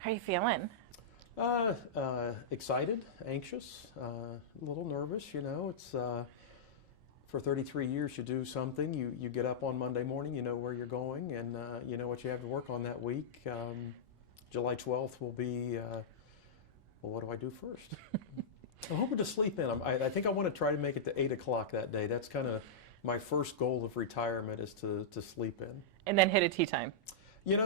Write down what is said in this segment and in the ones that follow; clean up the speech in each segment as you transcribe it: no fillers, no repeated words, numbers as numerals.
How are you feeling? Excited, anxious, a little nervous. It's for 33 years you do something. You get up on Monday morning, you know where you're going, and you know what you have to work on that week. July 12th will be, well, what do I do first? I'm hoping to sleep in. I think I want to try to make it to 8 o'clock that day. That's kind of my first goal of retirement is to sleep in. And then hit a tea time.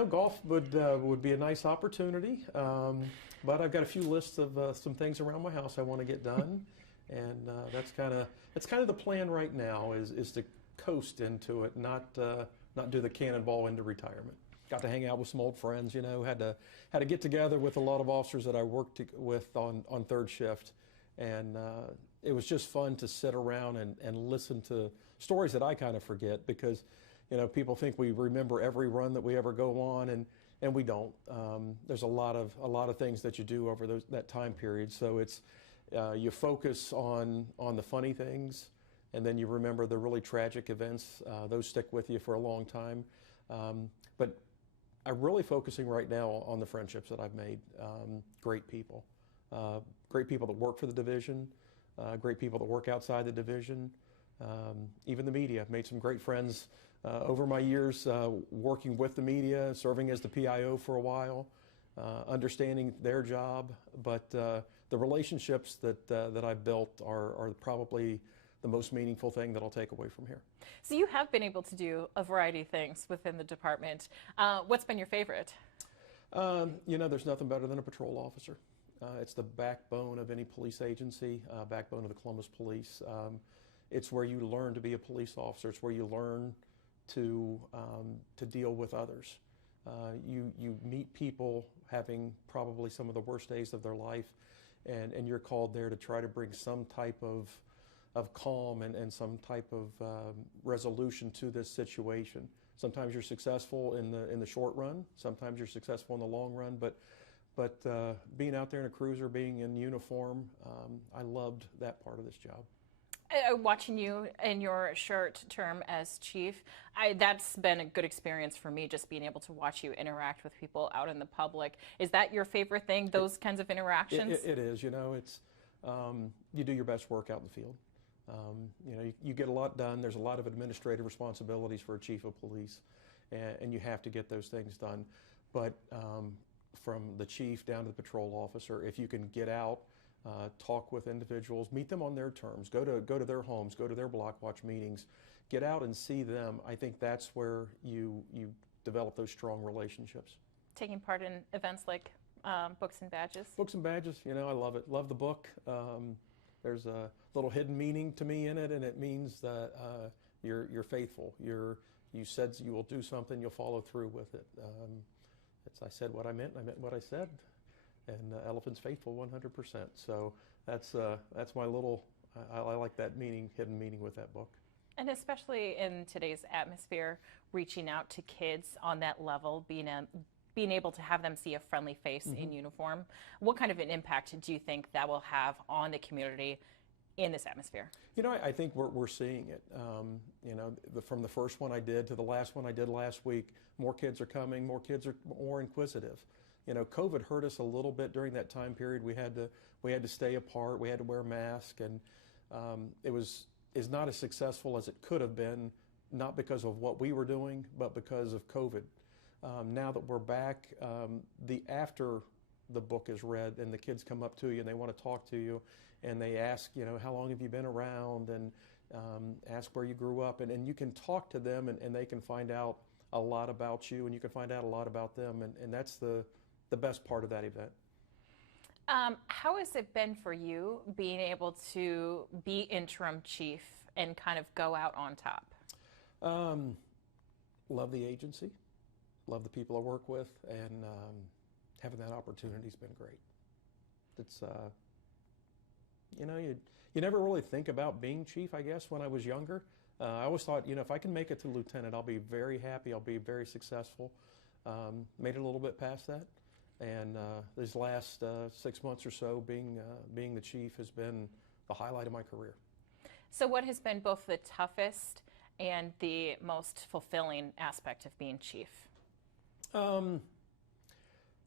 Golf would be a nice opportunity, but I've got a few lists of some things around my house I want to get done, and that's kind of the plan right now is to coast into it, not do the cannonball into retirement. Got to hang out with some old friends, had to get together with a lot of officers that I worked with on third shift, and it was just fun to sit around and listen to stories that I kind of forget because. People think we remember every run that we ever go on, and we don't. There's a lot of things that you do over that time period. So it's you focus on the funny things, and then you remember the really tragic events. Those stick with you for a long time. But I'm really focusing right now on the friendships that I've made. Great people that work for the division, great people that work outside the division. Even the media. I've made some great friends over my years working with the media, serving as the PIO for a while, understanding their job. But the relationships that I've built are probably the most meaningful thing that I'll take away from here. So you have been able to do a variety of things within the department. What's been your favorite? There's nothing better than a patrol officer. It's the backbone of any police agency, backbone of the Columbus Police. It's where you learn to be a police officer. It's where you learn to deal with others. You meet people having probably some of the worst days of their life, and you're called there to try to bring some type of calm and some type of resolution to this situation. Sometimes you're successful in the short run. Sometimes you're successful in the long run. But being out there in a cruiser, being in uniform, I loved that part of this job. Watching you in your short term as chief, that's been a good experience for me, just being able to watch you interact with people out in the public. Is that your favorite thing, those kinds of interactions? It is. It's you do your best work out in the field. You get a lot done. There's a lot of administrative responsibilities for a chief of police, and you have to get those things done. But from the chief down to the patrol officer, if you can get out, talk with individuals, meet them on their terms, go to their homes, go to their block watch meetings, get out and see them. I think that's where you develop those strong relationships. Taking part in events like Books and Badges? Books and Badges, I love it. Love the book. There's a little hidden meaning to me in it, and it means that you're faithful. You said you will do something, you'll follow through with it. I said what I meant, and I meant what I said. And elephant's faithful 100%. So that's my little, I like that meaning, hidden meaning with that book. And especially in today's atmosphere, reaching out to kids on that level, being able to have them see a friendly face in uniform. What kind of an impact do you think that will have on the community in this atmosphere? I think we're seeing it. From the first one I did to the last one I did last week, more kids are coming, more kids are more inquisitive. COVID hurt us a little bit during that time period. We had to stay apart. We had to wear masks, and is not as successful as it could have been, not because of what we were doing, but because of COVID. Now that we're back, after the book is read and the kids come up to you and they want to talk to you, and they ask, how long have you been around, and ask where you grew up, and you can talk to them, and they can find out a lot about you, and you can find out a lot about them, and that's the best part of that event. How has it been for you being able to be interim chief and kind of go out on top? Love the agency, love the people I work with, and having that opportunity has been great. It's you never really think about being chief, I guess, when I was younger. I always thought, if I can make it to lieutenant, I'll be very happy, I'll be very successful. Made it a little bit past that. And these last 6 months or so, being the chief has been the highlight of my career. So what has been both the toughest and the most fulfilling aspect of being chief?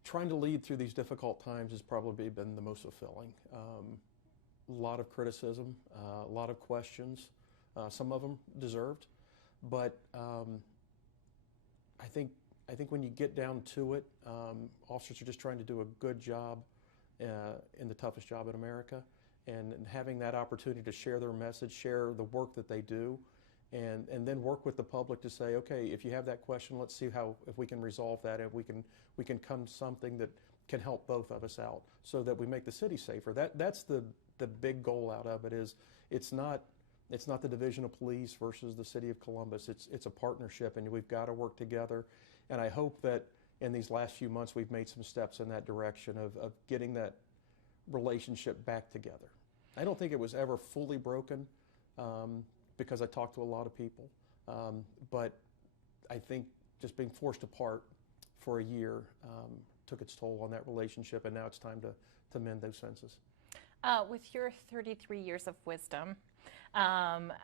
trying to lead through these difficult times has probably been the most fulfilling. A lot of criticism, a lot of questions, some of them deserved, but I think when you get down to it, officers are just trying to do a good job in the toughest job in America, and having that opportunity to share their message, share the work that they do, and then work with the public to say, okay, if you have that question, let's see if we can resolve that, if we can come to something that can help both of us out, so that we make the city safer. That's the big goal out of it. Is it's not the Division of Police versus the City of Columbus. It's a partnership, and we've got to work together. And I hope that in these last few months we've made some steps in that direction of getting that relationship back together. I don't think it was ever fully broken, because I talked to a lot of people, but I think just being forced apart for a year took its toll on that relationship, and now it's time to mend those fences. With your 33 years of wisdom,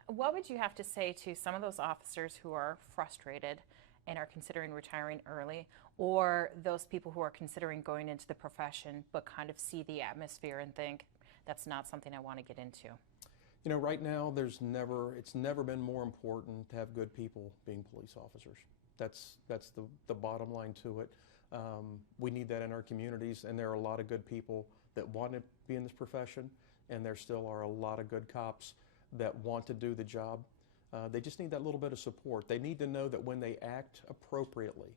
what would you have to say to some of those officers who are frustrated and are considering retiring early, or those people who are considering going into the profession but kind of see the atmosphere and think, that's not something I want to get into? You know, right now it's never been more important to have good people being police officers. That's the bottom line to it. We need that in our communities, and there are a lot of good people that want to be in this profession, and there still are a lot of good cops that want to do the job. They just need that little bit of support. They need to know that when they act appropriately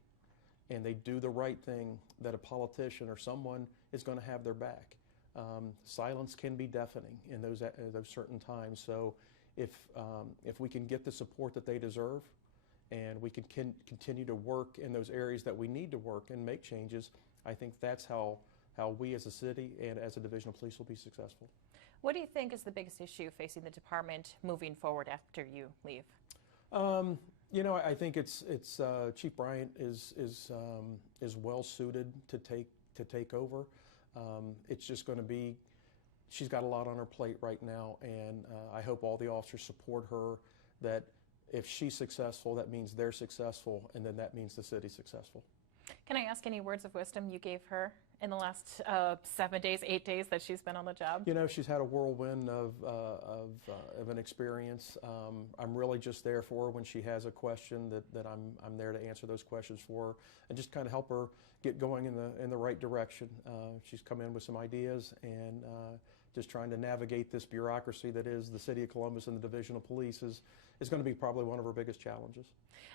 and they do the right thing, that a politician or someone is going to have their back. Silence can be deafening in those certain times. So if we can get the support that they deserve, and we can continue to work in those areas that we need to work and make changes, I think that's how we as a city and as a division of police will be successful. What do you think is the biggest issue facing the department moving forward after you leave? You know, I think it's Chief Bryant is well suited to take over. It's just going to be, she's got a lot on her plate right now, and I hope all the officers support her, that if she's successful, that means they're successful, and then that means the city's successful. Can I ask any words of wisdom you gave her in the last 7 days, 8 days that she's been on the job? You know, she's had a whirlwind of an experience. I'm really just there for her when she has a question, that I'm there to answer those questions for her and just kind of help her get going in the right direction. She's come in with some ideas, and just trying to navigate this bureaucracy that is the City of Columbus and the Division of Police is going to be probably one of her biggest challenges.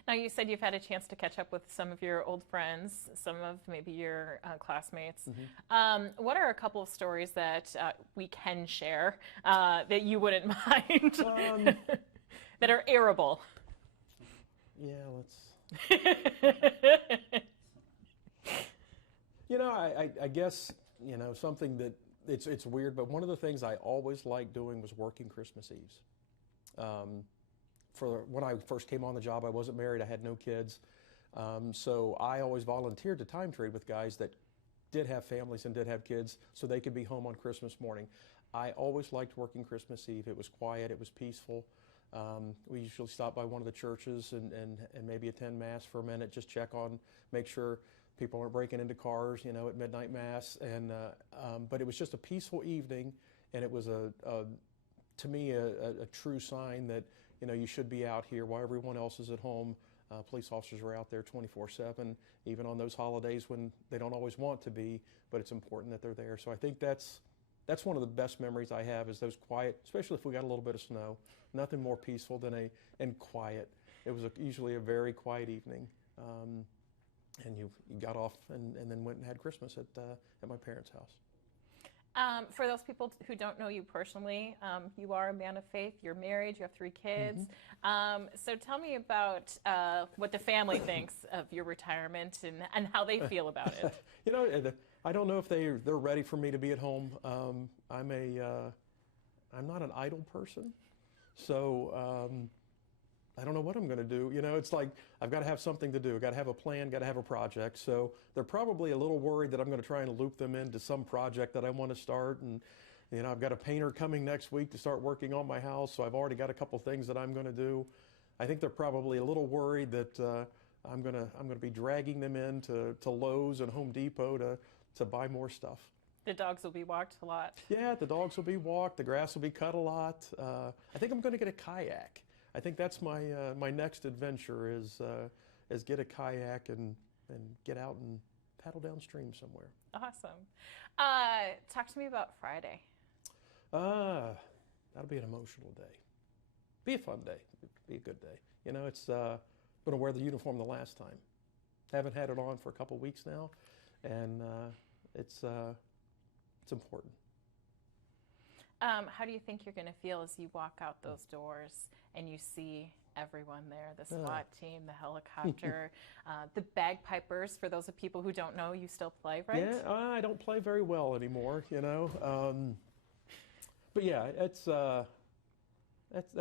Now, you said you've had a chance to catch up with some of your old friends, some of maybe your classmates. Mm-hmm. What are a couple of stories that we can share that you wouldn't mind that are airable? Yeah, let's... You know, I guess, you know, something that it's weird, but one of the things I always liked doing was working Christmas Eves. When I first came on the job, I wasn't married, I had no kids. So I always volunteered to time trade with guys that did have families and did have kids, so they could be home on Christmas morning. I always liked working Christmas Eve. It was quiet, it was peaceful. We usually stop by one of the churches and maybe attend Mass for a minute, just check on, make sure people weren't breaking into cars, you know, at midnight Mass. And but it was just a peaceful evening, and it was to me a true sign that, you know, you should be out here while everyone else is at home. Police officers are out there 24/7, even on those holidays when they don't always want to be, but it's important that they're there. So I think that's one of the best memories I have, is those quiet, especially if we got a little bit of snow. Nothing more peaceful than and quiet. It was usually a very quiet evening, and you got off and then went and had Christmas at my parents' house. For those people who don't know you personally, you are a man of faith, you're married, you have 3 kids. Mm-hmm. So tell me about what the family thinks of your retirement and how they feel about it. You know, I don't know if they're ready for me to be at home. I'm not an idle person, so I don't know what I'm going to do. You know, it's like I've got to have something to do. I've got to have a plan, got to have a project. So they're probably a little worried that I'm going to try and loop them into some project that I want to start. And, you know, I've got a painter coming next week to start working on my house, so I've already got a couple things that I'm going to do. I think they're probably a little worried that I'm gonna be dragging them to Lowe's and Home Depot to buy more stuff. The dogs will be walked a lot. Yeah, the dogs will be walked, the grass will be cut a lot. I think I'm going to get a kayak. I think that's my next adventure is get a kayak and get out and paddle downstream somewhere. Awesome. Talk to me about Friday. That'll be an emotional day. Be a fun day. Be a good day. You know, it's going to wear the uniform the last time. Haven't had it on for a couple weeks now, and it's important. How do you think you're going to feel as you walk out those doors and you see everyone there, the SWAT team, the helicopter, the bagpipers? For those of people who don't know, you still play, right? Yeah, I don't play very well anymore, you know. But yeah, that's going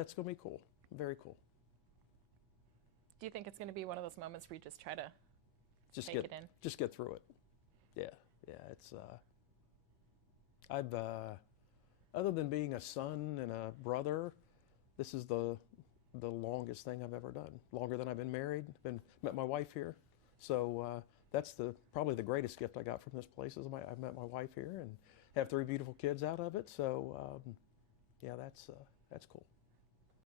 to be cool. Very cool. Do you think it's going to be one of those moments where you just try to take it in? Just get through it. Yeah. It's I've other than being a son and a brother, this is the longest thing I've ever done. Longer than I've been married. Met my wife here, so that's probably the greatest gift I got from this place is I've met my wife here and have 3 beautiful kids out of it. So yeah, that's cool.